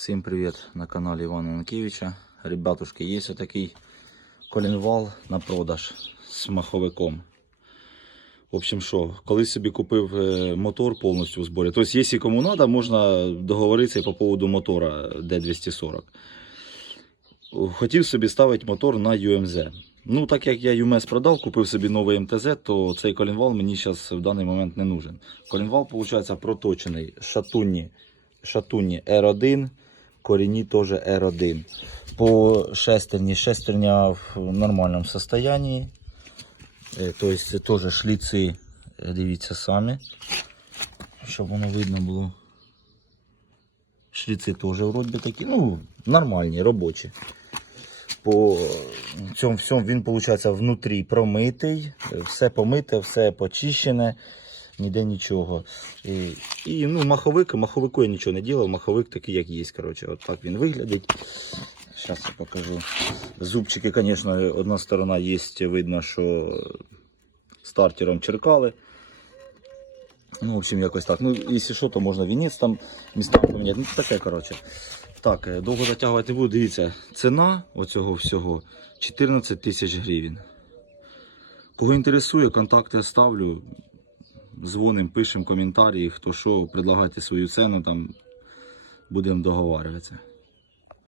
Всім привіт на каналі Івана Нанкевича. Ребятушки, є такий колінвал на продаж з маховиком. В общем, що, колись собі купив е, мотор повністю в зборі. Тобто, якщо кому треба, можна договоритися по поводу мотора D240. Хотів собі ставити мотор на UMZ. Ну, так як я UMS продав, купив собі новий МТЗ, то цей колінвал мені зараз в даний момент не нужен. Колінвал, виходить, проточений шатунні, шатунні R1, корінні теж R1. По шестерні, шестерня в нормальному состоянии. Тобто теж шліци, е, дивіться самі, щоб воно видно було. Шліци теж вроді такі, ну, нормальні, робочі. По цьому всьому він, виходить, внутрі промитий, все помите, все почищене, ніде нічого. І, і ну, маховик, маховику я нічого не ділав, маховик такий, як є. Коротше, от так він виглядить. Зараз я покажу. Зубчики, звісно, одна сторона є, видно, що стартером черкали. Ну, в общем, якось так. Ну, якщо що, то можна вінець там містами поміняти. Ну, таке, коротше. Так, е, довго затягувати буду. Дивіться, ціна оцього всього 14 тисяч гривень. Кого інтересує, контакти оставлю. Дзвоним, пишемо коментарі, хто що, предлагайте свою ціну, там будемо договарюватися.